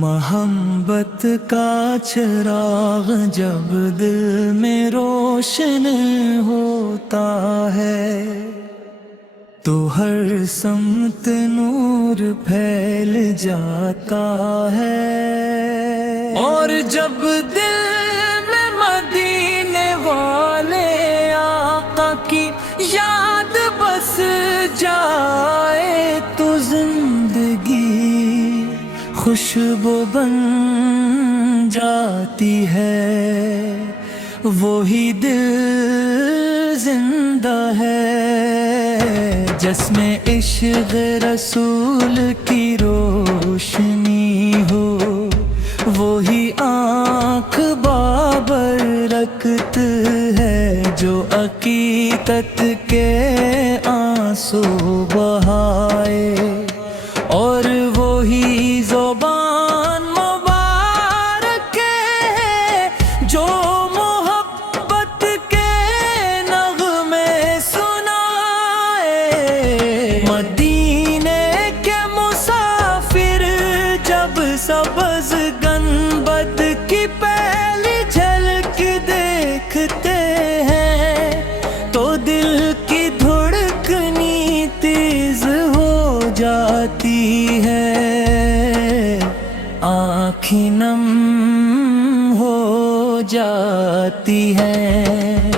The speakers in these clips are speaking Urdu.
محبت کا چراغ جب دل میں روشن ہوتا ہے تو ہر سمت نور پھیل جاتا ہے، اور جب دل میں مدینے والے آقا کی یاد بس جائے تو زندگی خوشبو بن جاتی ہے، وہی دل زندہ ہے جس میں عشق رسول کی روشنی ہو، وہی آنکھ بابر رکھت ہے جو عقیدت کے آنسو بہائے، اور وہی زبان مبارک ہے جو محبت کے نغمے سنائے۔ مدینے کے مسافر جب سبز گنبد کی پہلی جھلک دیکھتے ہیں تو دل کی دھڑکنی تیز ہو جاتی ہے، آنکھیں نم ہو جاتی ہے،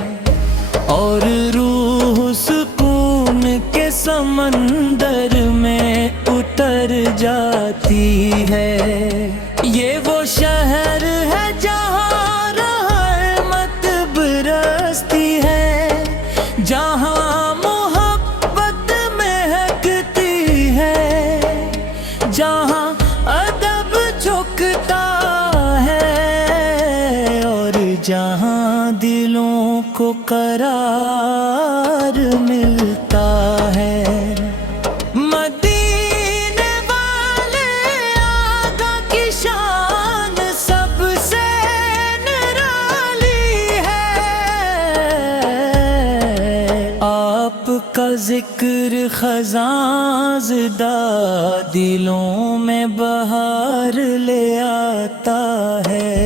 اور روح سکون کے سمندر میں اتر جاتی ہے۔ یہ وہ شہر ہے جہاں رحمت برستی ہے، جہاں محبت مہکتی ہے، جہاں ادب جھکتا ہے، اور جہاں دلوں کو قرار ملتا ہے۔ مدینے والے آقا کی شان سب سے نرالی ہے، آپ کا ذکر خزاں زدہ دلوں میں بہار لے آتا ہے،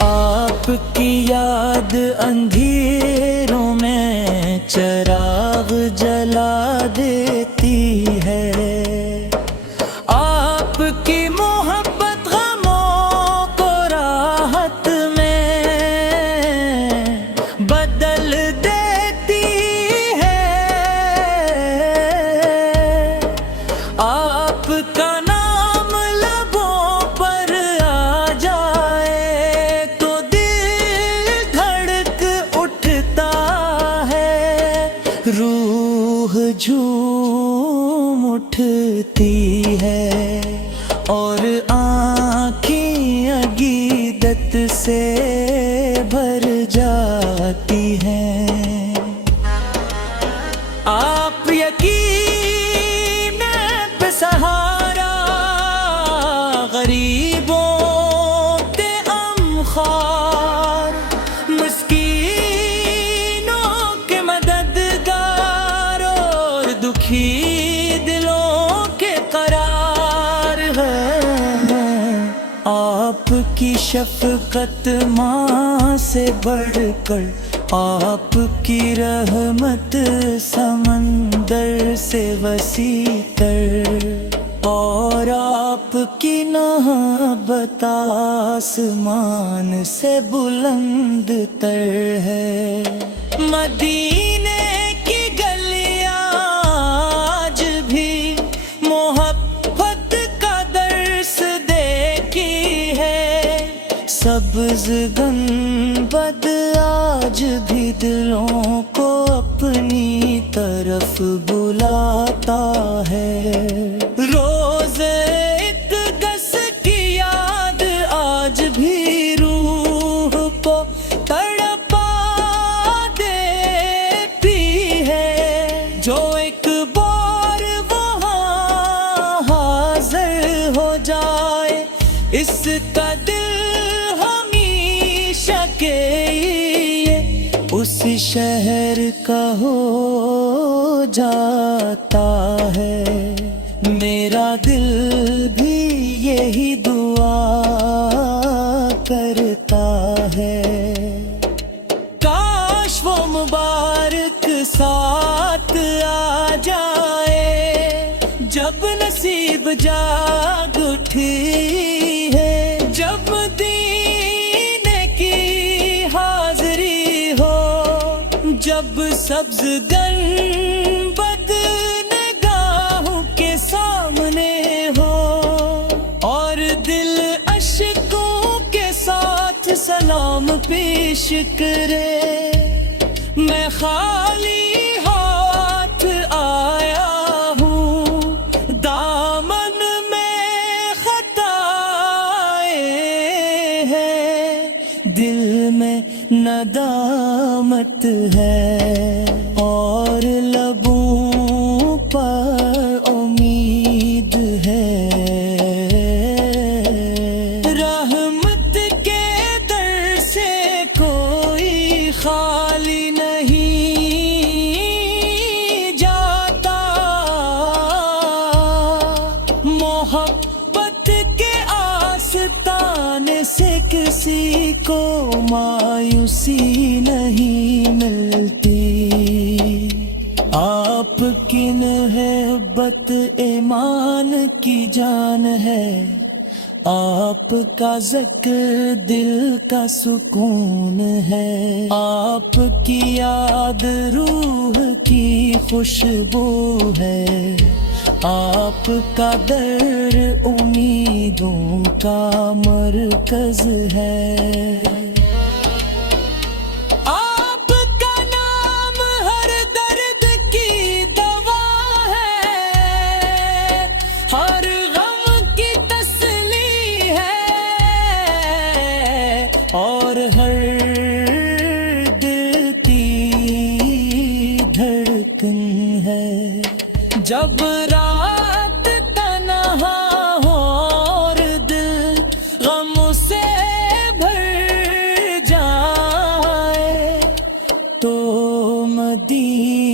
آپ کی یاد اندھیروں میں چراغ جلا دیتی ہے، آپ کی محبت غموں کو راحت میں بدل دیتی ہے، آپ کا نام لبوں پر آ جائے تو دل دھڑک اٹھتا ہے، روح جھوم اٹھتی ہے، اور آنکھیں عقیدت سے بھر جاتی ہیں۔ آپ یقین پہ سہارا غریبوں کے غمخوار، مسکینوں کے مددگار، اور دکھی دلوں کے قرار ہے۔ آپ کی شفقت ماں سے بڑھ کر، آپ کی رحمت سمندر سے وسیع تر، اور آپ کی محبت آسمان سے بلند تر ہے۔ مدینے کی گلیاں آج بھی محبت کا درس دیتی ہے، سبز گنبد آج بھی دلوں کو اپنی طرف بلاتا ہے، روز ایک گس کی یاد آج بھی روح کو تڑپا دیتی ہے، جو ایک بار وہاں حاضر ہو جائے اس کا دل ہمیشہ کے لیے اس شہر کا ہو جاتا ہے۔ میرا دل بھی یہی دعا دعا کرتا ہے۔ کاش وہ مبارک ساتھ آ جائے جب نصیب جاگ اٹھی ہے، جب دین کی حاضری ہو، جب سبز گنبد نگاہوں کے سامنے ہو، اور دل اشکوں کے ساتھ سلام پیش کرے۔ میں خالی ہاتھ آیا ہوں، دامن میں خطائیں ہیں، دل میں ندامت ہے، اور لبوں پر امید ہے۔ رحمت کے در سے کوئی خالی نہیں جاتا، محبت کے آستانے سے کسی کو مایوسی نہیں ملتی۔ آپ کی محبت ایمان کی جان ہے، آپ کا ذکر دل کا سکون ہے، آپ کی یاد روح کی خوشبو ہے، آپ کا در امیدوں کا مرکز ہے۔ آپ کا نام ہر درد کی دوا ہے، ہر غم کی تسلی ہے، اور ہر دل کی دھڑکن ہے۔ جب رات تنہا ہو اور دل غم سے بھر جائے، تو مدینہ